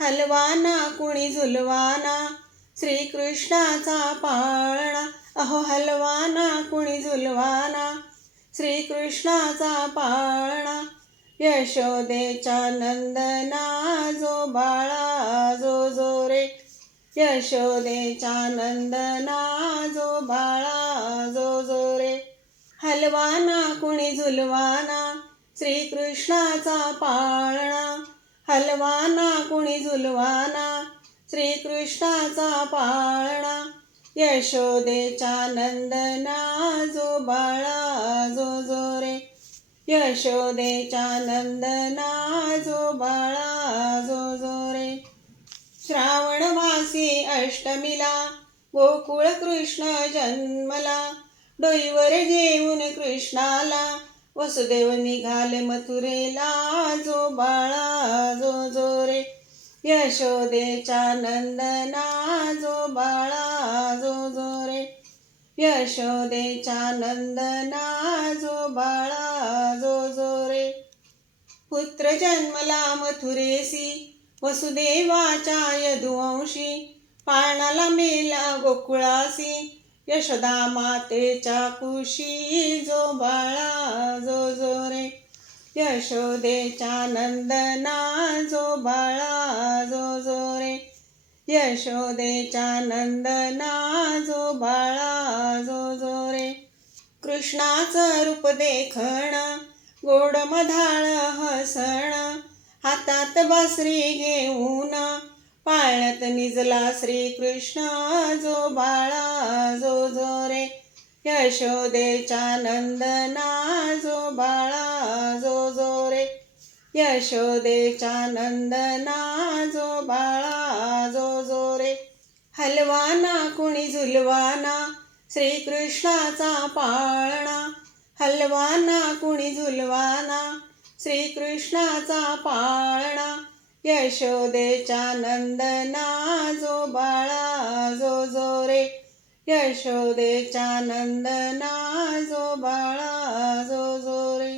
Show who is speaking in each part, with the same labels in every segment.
Speaker 1: हलवाना कुणी झुलवाना श्रीकृष्णाचा पाळणा. अहो हलवाना कुणी झुलवाना श्रीकृष्णाचा पाळणा. यशोदेच्या नंदना जो बाळा जो जो रे यशोदेच्या नंदना जो बाळा जो जो रे हलवाना कुणी झुलवाना श्रीकृष्णाचा पाळणा. हलवाना कुणी झुलवाना श्रीकृष्णाचा पाळणा यशोदेच्या नंदना जो बाळा जो जो रे यशोदेच्या नंदना जो बाळा जो जो रे श्रावणवासी अष्टमीला गोकुळ कृष्ण जन्मला डोईवर घेऊन कृष्णाला वसुदेव निघाले मथुरेला जो बाळा जो जो रे यशोदेच्या नंदना जो बाळा जो जो रे यशोदेच्या नंदना जो बाळा जो जो रे पुत्र जन्मला मथुरेसी वसुदेवाच्या यदुवंशी. पाळणाला मेला गोकुळासी. यशोदा मातेच्या कुशी जो बाळा जो जो रे यशोदेच्या नंदना जो बाळा जो जो रे यशोदेच्या नंदना जो बाळा जो जो रे कृष्णाचं रूप देखण गोड मधाळ हसण हातात बासरी घेऊन पाळण्यात निजला श्रीकृष्ण. जो बाळा जो जो रे यशोदेच्या नंदना. जो बाळा जो जो रे यशोदेच्या नंदना. जो बाळा जो जो रे हलवाना कुणी झुलवाना. श्रीकृष्णाचा पाळणा. हलवाना कुणी झुलवाना. श्रीकृष्णाचा पाळणा. यशोदेच्या नंदना जो बाळा जो जो रे यशोदेच्या नंदना जो बाळा जो जो रे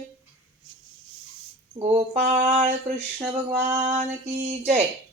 Speaker 1: गोपाळ कृष्ण भगवान की जय.